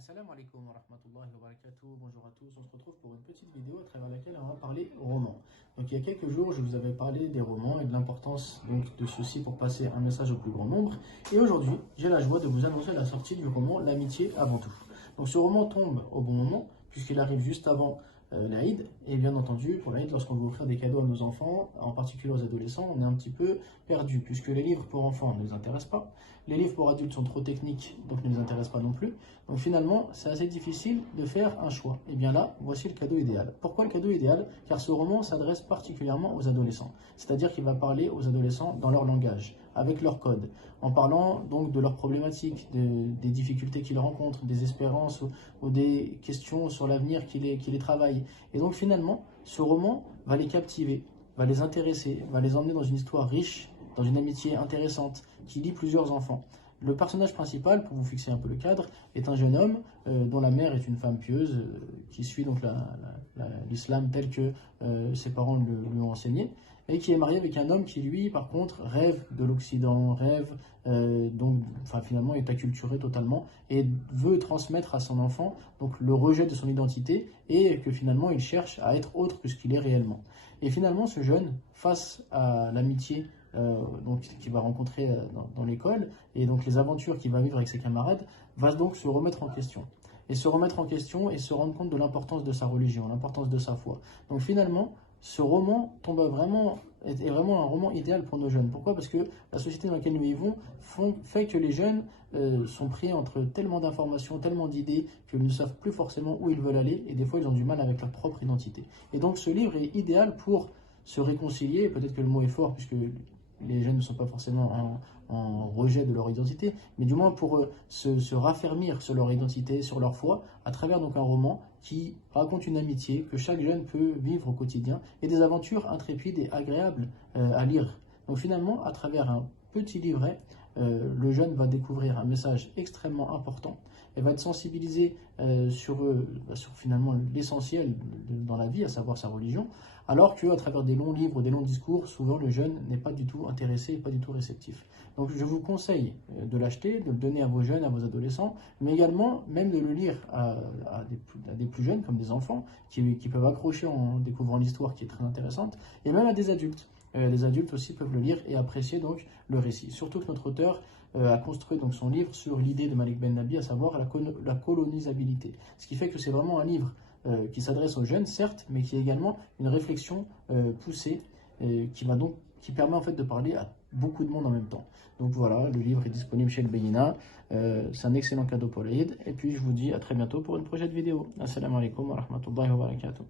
Assalamu alaikum wa rahmatullahi wa barakatuh. Bonjour à tous. On se retrouve pour une petite vidéo à travers laquelle on va parler romans. Donc il y a quelques jours, je vous avais parlé des romans et de l'importance de ceux-ci pour passer un message au plus grand nombre. Et aujourd'hui, j'ai la joie de vous annoncer la sortie du roman L'amitié avant tout. Donc ce roman tombe au bon moment puisqu'il arrive juste avant l'Aïd. Et bien entendu, pour l'Aïd, lorsqu'on veut offrir des cadeaux à nos enfants, en particulier aux adolescents, on est un petit peu perdu puisque les livres pour enfants ne nous intéressent pas. Les livres pour adultes sont trop techniques, donc ne nous intéressent pas non plus. Donc finalement, c'est assez difficile de faire un choix. Et bien là, voici le cadeau idéal. Pourquoi le cadeau idéal? Car ce roman s'adresse particulièrement aux adolescents. C'est-à-dire qu'il va parler aux adolescents dans leur langage, avec leur code, en parlant donc de leurs problématiques, des difficultés qu'ils rencontrent, des espérances ou des questions sur l'avenir qui les travaillent. Et donc finalement, ce roman va les captiver, va les intéresser, va les emmener dans une histoire riche, dans une amitié intéressante, qui lie plusieurs enfants. Le personnage principal, pour vous fixer un peu le cadre, est un jeune homme dont la mère est une femme pieuse, qui suit donc l'islam tel que ses parents lui ont enseigné, et qui est marié avec un homme qui, lui, par contre, rêve de l'Occident, finalement est acculturé totalement, et veut transmettre à son enfant donc le rejet de son identité, et que finalement il cherche à être autre que ce qu'il est réellement. Et finalement, ce jeune, face à l'amitié qu'il va rencontrer dans l'école, et donc les aventures qu'il va vivre avec ses camarades, va donc se remettre en question. Et se remettre en question et se rendre compte de l'importance de sa religion, l'importance de sa foi. Donc finalement, ce roman est vraiment un roman idéal pour nos jeunes. Pourquoi? Parce que la société dans laquelle nous vivons fait que les jeunes sont pris entre tellement d'informations, tellement d'idées, qu'ils ne savent plus forcément où ils veulent aller, et des fois ils ont du mal avec leur propre identité. Et donc ce livre est idéal pour se réconcilier, peut-être que le mot est fort, puisque les jeunes ne sont pas forcément en rejet de leur identité, mais du moins pour se raffermir sur leur identité, sur leur foi, à travers donc un roman qui raconte une amitié que chaque jeune peut vivre au quotidien et des aventures intrépides et agréables à lire. Donc finalement, à travers un petit livret, le jeune va découvrir un message extrêmement important et va être sensibilisé sur finalement l'essentiel dans la vie, à savoir sa religion, alors qu'à travers des longs livres, des longs discours, souvent le jeune n'est pas du tout intéressé, pas du tout réceptif. Donc je vous conseille de l'acheter, de le donner à vos jeunes, à vos adolescents, mais également même de le lire à des plus jeunes, comme des enfants, qui peuvent accrocher en découvrant l'histoire qui est très intéressante, et même à des adultes. Les adultes aussi peuvent le lire et apprécier donc le récit. Surtout que notre auteur a construit donc son livre sur l'idée de Malik Ben Nabi, à savoir la colonisabilité. Ce qui fait que c'est vraiment un livre qui s'adresse aux jeunes, certes, mais qui est également une réflexion poussée qui permet en fait de parler à beaucoup de monde en même temps. Donc voilà, le livre est disponible chez le Beyina. C'est un excellent cadeau pour l'Aïd. Et puis je vous dis à très bientôt pour une prochaine vidéo. Assalamu alaikum wa rahmatullahi wa barakatuh.